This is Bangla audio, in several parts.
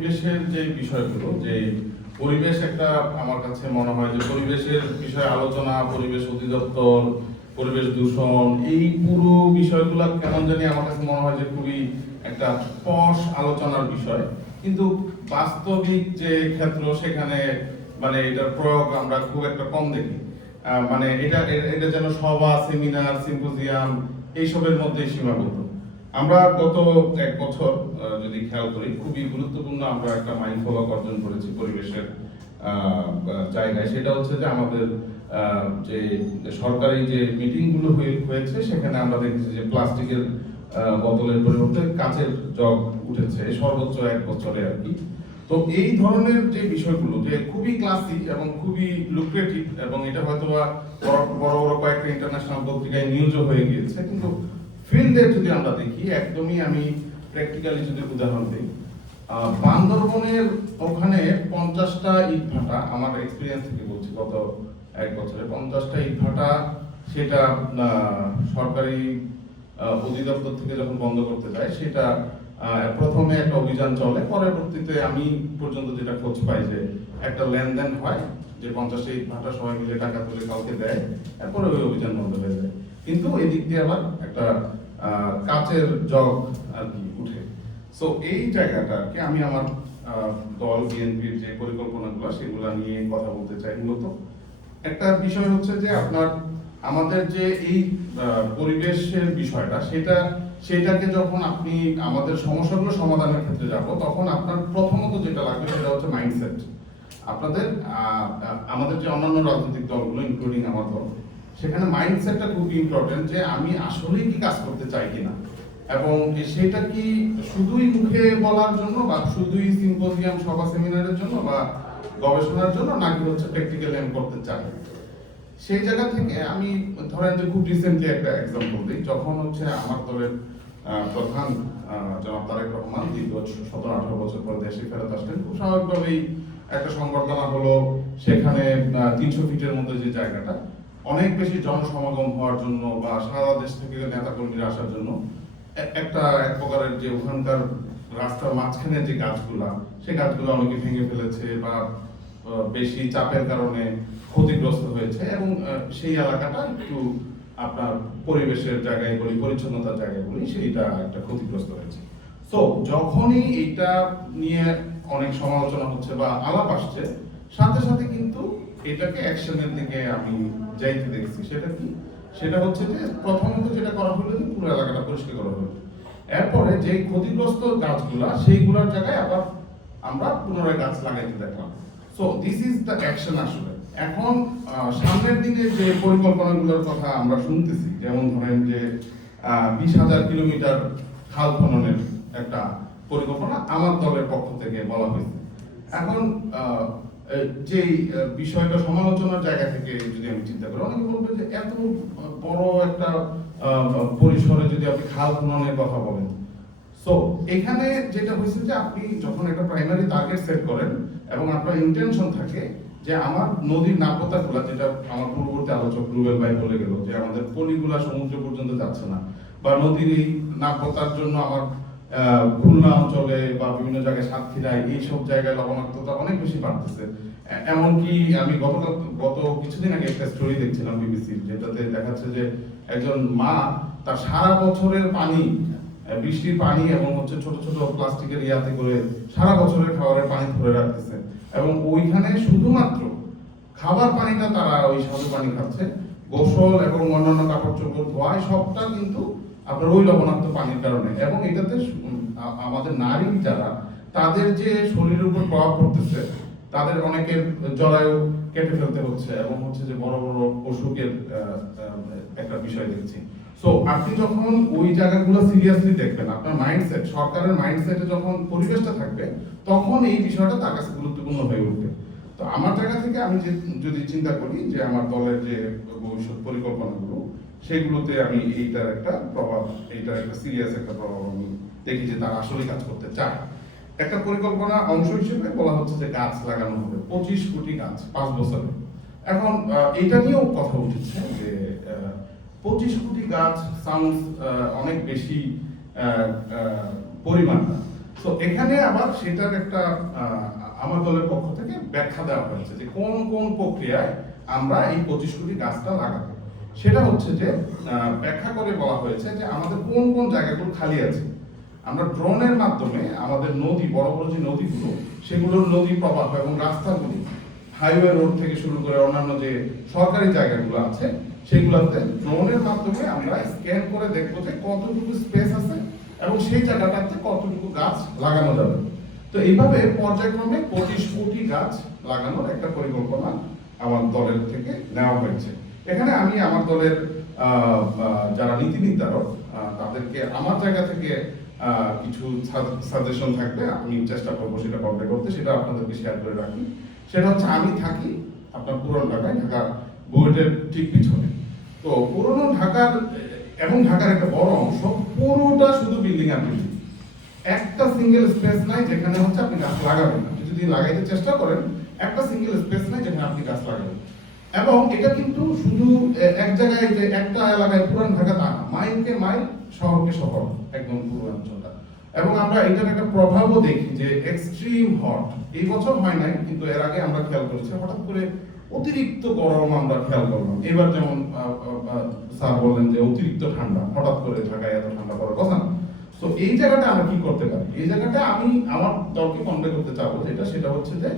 পরিবেশের যে বিষয়গুলো, যে পরিবেশ একটা আমার কাছে মনে হয় যে পরিবেশের বিষয়ে আলোচনা, পরিবেশ অধিদপ্তর, পরিবেশ দূষণ, এই পুরো বিষয়গুলো কেমন জানি আমার কাছে মনে হয় যে খুবই একটা পশ আলোচনার বিষয়, কিন্তু বাস্তবিক যে ক্ষেত্র সেখানে মানে এটার প্রয়োগ আমরা খুব একটা কম দেখি। মানে এটা এটা যেন সভা, সেমিনার, সিম্পোজিয়াম এইসবের মধ্যে সীমাবদ্ধ। আমরা গত এক বছর যদি খেয়াল করি, খুবই গুরুত্বপূর্ণ আমরা একটা মাইলফলক অর্জন করেছি পরিবেশের জায়গায়। সেটা হচ্ছে যে আমাদের যে সরকারি যে মিটিংগুলো হয়েছে সেখানে আমরা দেখেছি যে প্লাস্টিকের বোতলের পরিবর্তে কাঁচের জগ উঠেছে সর্বোচ্চ এক বছরে আর কি। তো এই ধরনের যে বিষয়গুলো যে খুবই ক্লাসিক এবং খুবই লুক্রেটিভ, এবং এটা হয়তো বড় বড় কয়েকটা ইন্টারন্যাশনাল পত্রিকায় নিউজও হয়ে গিয়েছে, কিন্তু ফিল্ডে যদি আমরা দেখি, একদমই আমি প্র্যাকটিক্যালি যদি উদাহরণ দিই, বান্দরবনের ওখানে 50টা ইট ভাটা, আমার এক্সপিরিয়েন্স থেকে বলছি, গত এক বছরে 50টা ইট ভাটা সেটা সরকারি অধিদপ্তর থেকে যখন বন্ধ করতে যায়, সেটা প্রথমে একটা অভিযান চলে, পরবর্তীতে আমি পর্যন্ত যেটা খোঁজ পাই যে একটা লেনদেন হয় যে 50টা ইট ভাটা সবাই মিলে টাকা তুলে কাউকে দেয়, তারপরে ওই অভিযান বন্ধ হয়ে যায়। কিন্তু এদিক দিয়ে আবার একটা কাচের জগ আর কি উঠে। সো এই জায়গাটাকে আমি আমার দল বিএনপির যে পরিকল্পনাগুলো সেগুলো নিয়ে কথা বলতে চাই। মূলত একটা বিষয় হচ্ছে যে আপনার আমাদের যে এই পরিবেশের বিষয়টা, সেটাকে যখন আপনি আমাদের সমস্যাগুলো সমাধানের ক্ষেত্রে যাব, তখন আপনার প্রথমত যেটা লাগবে সেটা হচ্ছে মাইন্ডসেট। আপনাদের আমাদের যে অন্যান্য রাজনৈতিক দলগুলো ইনক্লুডিং আমার দল, সেখানে মাইন্ডসেটটা খুব ইম্পর্টেন্ট যে আমি আসলেই কি কাজ করতে চাই কিনা, এবং সেটা কি শুধুই মুখে বলার জন্য বা শুধুই সিম্পোজিয়াম, সভা, সেমিনারের জন্য বা গবেষণার জন্য, নাকি হচ্ছে প্র্যাকটিক্যালি আমি করতে চাই। সেই জায়গা থেকে আমি ধরেন যে খুব রিসেন্টলি একটা এক্সাম্পল দিই, যখন হচ্ছে আমার দলের প্রধান জনাব তারেক রহমান দীর্ঘ 17-18 বছর পর দেশে ফেরত আসলেন, খুব স্বাভাবিকভাবেই একটা সংবর্ধনা হলো। সেখানে 300 ফিটের মধ্যে যে জায়গাটা, অনেক বেশি জনসমাগম হওয়ার জন্য বা সারা দেশ থেকে নেতা কর্মীরা আসার জন্য এক প্রকারের যে ওখানকার রাস্তার মাঝখানে যে গাছগুলা, সেই গাছগুলো অনেকে ভেঙে ফেলেছে বা বেশি চাপের কারণে ক্ষতিগ্রস্ত হয়েছে, এবং সেই এলাকাটা একটু আপনার পরিবেশের জায়গায় বলি, পরিচ্ছন্নতার জায়গায় বলি, সেইটা একটা ক্ষতিগ্রস্ত হয়েছে। তো যখনই এইটা নিয়ে অনেক সমালোচনা হচ্ছে বা আলাপ আসছে, সাথে সাথে কিন্তু এটাকে অ্যাকশনের দিকে আমি যাইতে দেখছি। সেটা হচ্ছে যে প্রথমত যেটা করা হলো যে পুরো এলাকাটা পরিষ্কার করা হলো, এরপরে যে ক্ষতিগ্রস্ত গাছগুলা সেইগুলোর জায়গায় আবার আমরা পুনরায় গাছ লাগাইতে দেখলাম। So this is the action আসলে। এখন সামনের দিনে যে পরিকল্পনাগুলোর কথা আমরা শুনতেছি, যেমন ধরেন যে 20,000 কিলোমিটার খাল খননের একটা পরিকল্পনা আমার দলের পক্ষ থেকে বলা হয়েছে। এখন যে বিষয়টা সমালোচনার জায়গা থেকে যদি আমি চিন্তা করি, অনেকে বলবে যে এত বড় একটা পরিসরে যদি আপনি খাল খননের কথা বলেন। সো এখানে যেটা হয়েছে যে আপনি যখন একটা প্রাইমারি টার্গেট সেট করেন এবং আপনার ইন্টেনশন থাকে যে আমার নদীর নাব্যতাগুলা, যেটা আমার পূর্ববর্তী আলোচক রুবেল ভাই বলে গেল যে আমাদের পলিগুলা সমুদ্র পর্যন্ত যাচ্ছে না, বা নদীর এই নাব্যতার জন্য আমার খুলনা অঞ্চলে বা বিভিন্ন জায়গায় সাতক্ষীরায় এইসব জায়গায় লবণাক্ততা অনেক বেশি বাড়তেছে। এমনকি আমি গত কিছুদিন আগে একটা স্টোরি দেখছিলাম বিবিসি, যেটাতে দেখাচ্ছে যে একজন মা তার সারা বছরের পানি, বৃষ্টির পানি এবং হচ্ছে ছোট ছোট প্লাস্টিকের ইয়াতে করে সারা বছরের খাবারের পানি ধরে রাখতেছে, এবং ওইখানে শুধুমাত্র খাবার পানিটা তারা ওই সাধু পানি খাচ্ছে, গোসল এবং অন্যান্য কাপড় চোপড় ধোয়া সবটা কিন্তু আপনার ওই লবণাক্ত পানির কারণে। এবং এটাতে আমাদের নারী যারা, তাদের যে শরীরের উপর প্রভাব পড়তেছে, তাদের অনেকের জরায়ু কেটে ফেলতে হচ্ছে, এবং হচ্ছে যে বড় বড় অসুখের একটা বিষয় দেখছি। সো আপনি যখন ওই জায়গাগুলো সিরিয়াসলি দেখবেন, আপনার মাইন্ডসেট, সরকারের মাইন্ডসেটে যখন পরিবেশটা থাকবে, তখন এই বিষয়টা তার কাছে গুরুত্বপূর্ণ হয়ে উঠবে। তো আমার জায়গা থেকে আমি যদি চিন্তা করি যে আমার দলের যে ভবিষ্যৎ পরিকল্পনাগুলো, সেগুলোতে আমি এইটার একটা প্রভাব, এইটার একটা সিরিয়াস একটা প্রভাব আমি দেখি যে তারা আসলে কাজ করতে চায়। একটা পরিকল্পনা অংশ হিসেবে বলা হচ্ছে যে গাছ লাগানো হবে 25 কোটি গাছ 5 বছরে। এখন এটা নিয়েও কথা উঠেছে যে 25 কোটি গাছ সাউন্ডস অনেক বেশি পরিমাণ না, তো এখানে আবার সেটার একটা আমার দলের পক্ষ থেকে ব্যাখ্যা দেওয়া হয়েছে যে কোন কোন প্রক্রিয়ায় আমরা এই 25 কোটি গাছটা লাগাবো। সেটা হচ্ছে যে ব্যাখ্যা করে বলা হয়েছে যে আমাদের কোন কোন জায়গাগুলো খালি আছে, আমরা ড্রোনের মাধ্যমে আমাদের নদী, বড় বড় যে নদীগুলো, সেগুলোর নদী প্রবাহ এবং রাস্তাগুলি, হাইওয়ে রোড থেকে শুরু করে অন্যান্য যে সরকারি জায়গাগুলো আছে, সেগুলোতে ড্রোনের মাধ্যমে আমরা স্ক্যান করে দেখবো যে কতটুকু স্পেস আছে এবং সেই জায়গাটাতে কতটুকু গাছ লাগানো যাবে। তো এইভাবে পর্যায়ক্রমে 25 কোটি গাছ লাগানোর একটা পরিকল্পনা আমার দলের থেকে নেওয়া হয়েছে। এখানে আমি আমার দলের যারা নীতি নির্ধারক তাদেরকে আমার জায়গা থেকে কিছু সাজেশন থাকবে, আমি চেষ্টা করবো সেটা কমপ্লিট করতে, সেটা আপনাদেরকে শেয়ার করে রাখি। সেটা হচ্ছে আমি থাকি আপনার পুরনো ঢাকায়, ঢাকা বুয়েটের ঠিক পিছনে। তো পুরনো ঢাকার এবং ঢাকার একটা বড় অংশ পুরোটা শুধু বিল্ডিং আর বিল্ডিং, একটা সিঙ্গেল স্পেস নাই যেখানে হচ্ছে আপনি গাছ লাগাবেন। আপনি যদি লাগাইতে চেষ্টা করেন, একটা সিঙ্গেল স্পেস নাই যেখানে আপনি গাছ লাগাবেন। এবং এটা কিন্তু শুধু এক জায়গায় যে একটা এলাকায় পুরান ঢাকা তা না, মাইলকে মাইল, শহরকে শহর, একদম পূর্বাঞ্চলটা। এবং আমরা এটার একটা প্রভাবও দেখি যে এক্সট্রিম হট এই বছর হয় নাই, কিন্তু এর আগে আমরা খেয়াল করেছি হঠাৎ করে অতিরিক্ত গরম আমরা খেয়াল করলাম। এবার যেমন স্যার বললেন যে অতিরিক্ত ঠান্ডা, হঠাৎ করে ঢাকায় এত ঠান্ডা পড়ার কথা না। তো এই জায়গাটা আমরা কি করতে পারি, এই জায়গাটা আমি আমার দলকে কনভে করতে চাবো সেটা হচ্ছে যে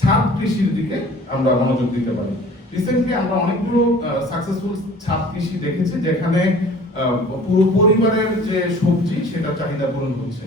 ছাদ কৃষির দিকে আমরা মনোযোগ দিতে পারি। রিসেন্টলি আমরা অনেকগুলো সাকসেসফুল ছাদ কৃষি দেখেছি যেখানে পুরো পরিবারের যে সবজি সেটা চাহিদা পূরণ হচ্ছে।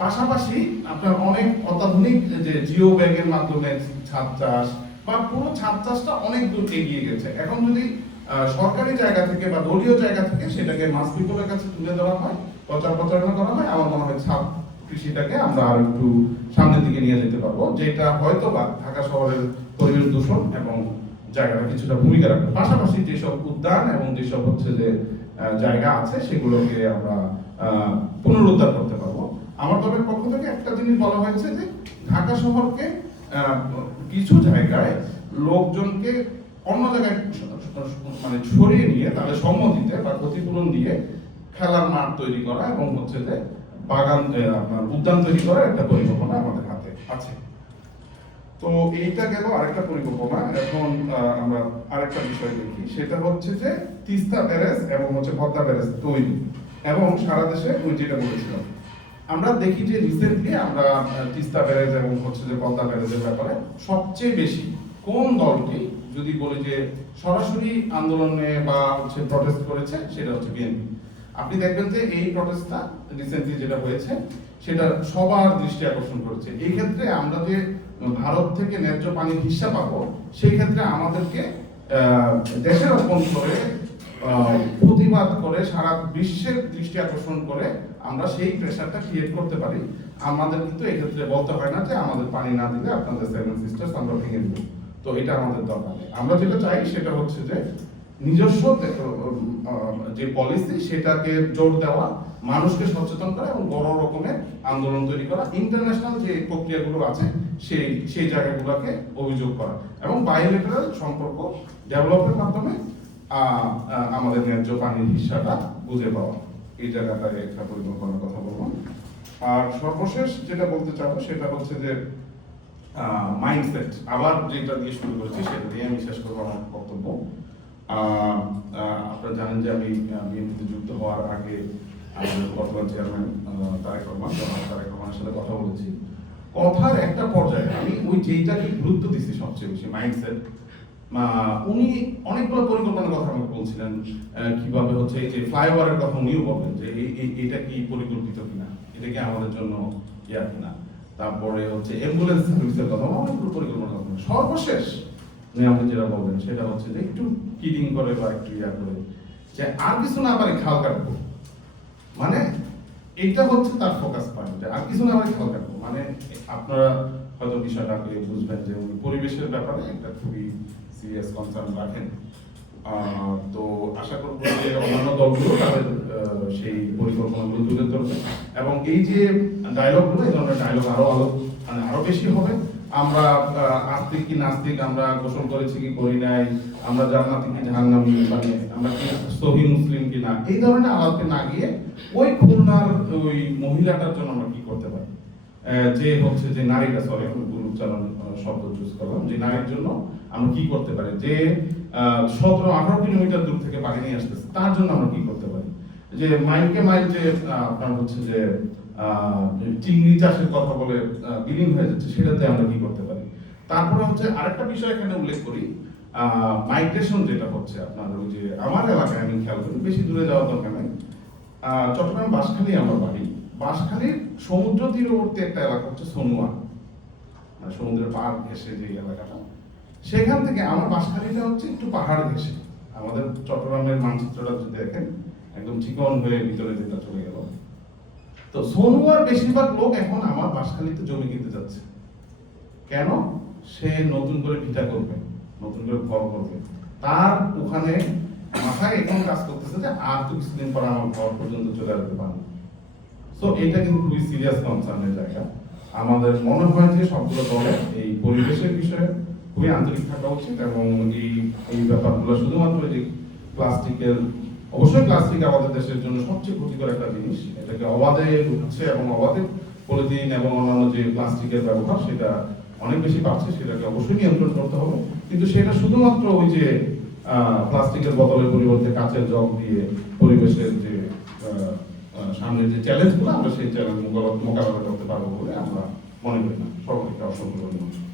পাশাপাশি আপনার অনেক অত্যাধুনিক যে জিও ব্যাগের মাধ্যমে ছাদ চাষ বা পুরো ছাদ চাষটা অনেক দূর এগিয়ে গেছে। এখন যদি সরকারি জায়গা থেকে বা দলীয় জায়গা থেকে সেটাকে মাস পিপলের কাছে তুলে ধরা হয়, প্রচারণা করা হয়, আমার মনে হয় ছাদ কৃষিটাকে আমরা আর একটু সামনের দিকে নিয়ে যেতে পারবো, যেটা হয়তো বা ঢাকা শহরের পরিবেশ দূষণ এবং জায়গাটা কিছুটা ভূমিকা রাখবে। পাশাপাশি যেসব উদ্যান এবং যেসব হচ্ছে যে জায়গা আছে সেগুলোকে আমরা পুনরুদ্ধার করতে পারবো। আমার দলের পক্ষ থেকে একটা জিনিস বলা হয়েছে যে ঢাকা শহরকে কিছু জায়গায় লোকজনকে অন্য জায়গায় মানে ছড়িয়ে নিয়ে তাদের সম্মতিতে বা ক্ষতিপূরণ দিয়ে খেলার মাঠ তৈরি করা এবং হচ্ছে যে বাগান, আপনার উদ্যান তৈরি করার একটা পরিকল্পনা আমাদের হাতে আছে। তো এইটা গেল আরেকটা পরিকল্পনা। এখন আমরা আরেকটা বিষয় দেখি, সেটা হচ্ছে যে তিস্তা ব্যারেজ এবং হচ্ছে পদ্মা ব্যারেজ তৈরি এবং সারা দেশে ওই যেটা বলেছিলাম, আমরা দেখি যে রিসেন্টলি আমরা তিস্তা ব্যারেজ এবং হচ্ছে যে পদ্মা ব্যারেজের ব্যাপারে সবচেয়ে বেশি কোন দলটি যদি বলি যে সরাসরি আন্দোলনে বা হচ্ছে প্রটেস্ট করেছে, সেটা হচ্ছে বিএনপি। আপনি দেখবেন যে এই প্রটেস্টটা রিসেন্টলি যেটা হয়েছে সেটা সবার দৃষ্টি আকর্ষণ করেছে। এই ক্ষেত্রে আমরা যে ভারত থেকে ন্যায্য পানির হিস্সা পাবো, সেই ক্ষেত্রে আমাদেরকে দেশের অভ্যন্তরে প্রতিবাদ করে সারা বিশ্বের দৃষ্টি আকর্ষণ করে আমরা সেই প্রেশারটা ক্রিয়েট করতে পারি। আমাদের কিন্তু এই ক্ষেত্রে বলতে হয় না যে আমাদের পানি না দিলে আপনাদের সেভেন সিস্টার্স আমরা ভেঙে দেবো। তো এটা আমাদের দরকার নেই। আমরা যেটা চাই সেটা হচ্ছে যে নিজস্ব যে পলিসি সেটাকে জোর দেওয়া, মানুষকে সচেতন করা এবং বড় রকমের আন্দোলন তৈরি করা, ইন্টারন্যাশনাল যে প্রক্রিয়াগুলো আছে সেই জায়গাগুলোকে অভিযোগ করা এবং বাইলেটারাল সম্পর্ক ডেভেলপের মাধ্যমে আমাদের ন্যায্য পানির হিস্সাটা বুঝে পাওয়া। এই জায়গাটায় একটা পরিকল্পনার কথা বলবো। আর সর্বশেষ যেটা বলতে চাবো সেটা হচ্ছে যে মাইন্ডসেট, আবার যেটা দিয়ে শুরু করেছি সেটা দিয়ে আমি শেষ করবো আমার বক্তব্য। আপনারা জানেন যে আমি বিএনপিতে যুক্ত হওয়ার আগে বর্তমান চেয়ারম্যান তারেক রহমানের সাথে কথা বলেছি। কথার একটা পর্যায়ে আমি ওই যেইটাকে গুরুত্ব দিচ্ছি সবচেয়ে বেশি, মাইন্ডসেট। উনি অনেকগুলো পরিকল্পনার কথা আমাকে বলছিলেন, কিভাবে হচ্ছে এই যে ফ্লাইওভারের কথা উনিও বলবেন যে এটা কি পরিকল্পিত কিনা, এটা কি আমাদের জন্য ইয়া কিনা। তারপরে হচ্ছে অ্যাম্বুলেন্স সার্ভিসের কথা, অনেকগুলো পরিকল্পনা কথা। সর্বশেষ উনি আমাকে যেটা বলবেন সেটা হচ্ছে যে একটু কিডিং করে বা একটু ইয়া করে যে আর কিছু না পারে খাল কাটবো, মানে এটা হচ্ছে তার ফোকাস পয়েন্ট, আর কিছু না পারে খাল কাটবো। মানে আপনারা হয়তো বিষয়টাকে বুঝবেন যে উনি পরিবেশের ব্যাপারে একটা খুবই সিরিয়াস কনসার্ন রাখেন। তো আশা করবো যে অন্যান্য দলগুলো তাদের সেই পরিকল্পনাগুলো তুলে ধরবে এবং এই যে ডায়লগগুলো, এই ধরনের ডায়লগ আরো বেশি হবে। আমরা আস্তিক কি নাস্তিক, আমরা গোসল করেছি কি করি নাই, আমরা জান্নাতি কি জাহান্নামী, মানে আমরা কি সহি মুসলিম কি না, এই ধরনের আলাপে না গিয়ে ওই খুলনার ওই মহিলাটার জন্য আমরা কি করতে পারি যে হচ্ছে যে নারীরা, সরি আমি ভুল উচ্চারণ শব্দ চুজ করলাম, যে নারীর জন্য আমরা কি করতে পারি, যে 17-18 কিলোমিটার দূর থেকে পানি নিয়ে আসতেছে তার জন্য আমরা কি করতে পারি, যে মাইলকে মাইল যে আপনার হচ্ছে যে চিংড়ি চাষের কথা বলে বিলীন হয়ে যাচ্ছে, সেটাতে আমরা কি করতে পারি। তারপরে হচ্ছে আরেকটা বিষয় এখানে উল্লেখ করি, মাইগ্রেশন যেটা হচ্ছে আপনার ওই যে আমার এলাকায় আমি খেয়াল করি, বেশি দূরে যাওয়ার দরকার নেই, চট্টগ্রাম বাঁশখালী আমার বাড়ি, বাঁশখালীর সমুদ্র তীরবর্তী একটা এলাকা হচ্ছে সনুয়া, মানে সমুদ্রের পার ঘেঁষে যে এলাকাটা, সেখান থেকে আমার বাঁশখালীটা হচ্ছে একটু পাহাড় ঘেঁষে, আমাদের চট্টগ্রামের মানচিত্রটা যদি দেখেন একদম চিকন হয়ে ভিতরে যেটা চলে গেল। তো সনুয়ার বেশিরভাগ লোক এখন আমার বাঁশখালীতে জমি কিনতে যাচ্ছে। কেন? সে নতুন করে ভিটা করবে, নতুন করে ঘর করবে, তার ওখানে মাথায় এখন কাজ করতেছে যে আর তো কিছুদিন পর আমার ঘর পর্যন্ত চলে আসতে পারবে। তো এটা কিন্তু খুবই সিরিয়াস কনসার্নের জায়গা। আমাদের মনে হয় যে সবগুলো দলে এই পরিবেশের বিষয়ে খুবই আন্তরিক থাকা উচিত, এবং এই ব্যাপারগুলো শুধুমাত্র যে প্লাস্টিকের, অবশ্যই প্লাস্টিক আমাদের দেশের জন্য সবচেয়ে ক্ষতিকর একটা জিনিস, এটাকে অবাধে ঢুকছে এবং অবাধে পলিথিন এবং অন্যান্য যে প্লাস্টিকের ব্যবহার সেটা অনেক বেশি বাড়ছে, সেটাকে অবশ্যই নিয়ন্ত্রণ করতে হবে। কিন্তু সেটা শুধুমাত্র ওই যে প্লাস্টিকের বোতলের পরিবর্তে কাঁচের জগ দিয়ে পরিবেশের যে সামনের যে চ্যালেঞ্জগুলো, আমরা সেই চ্যালেঞ্জ মোকাবেলা করতে পারবো বলে আমরা মনে করি না। সকলকে অসংখ্য ধন্যবাদ।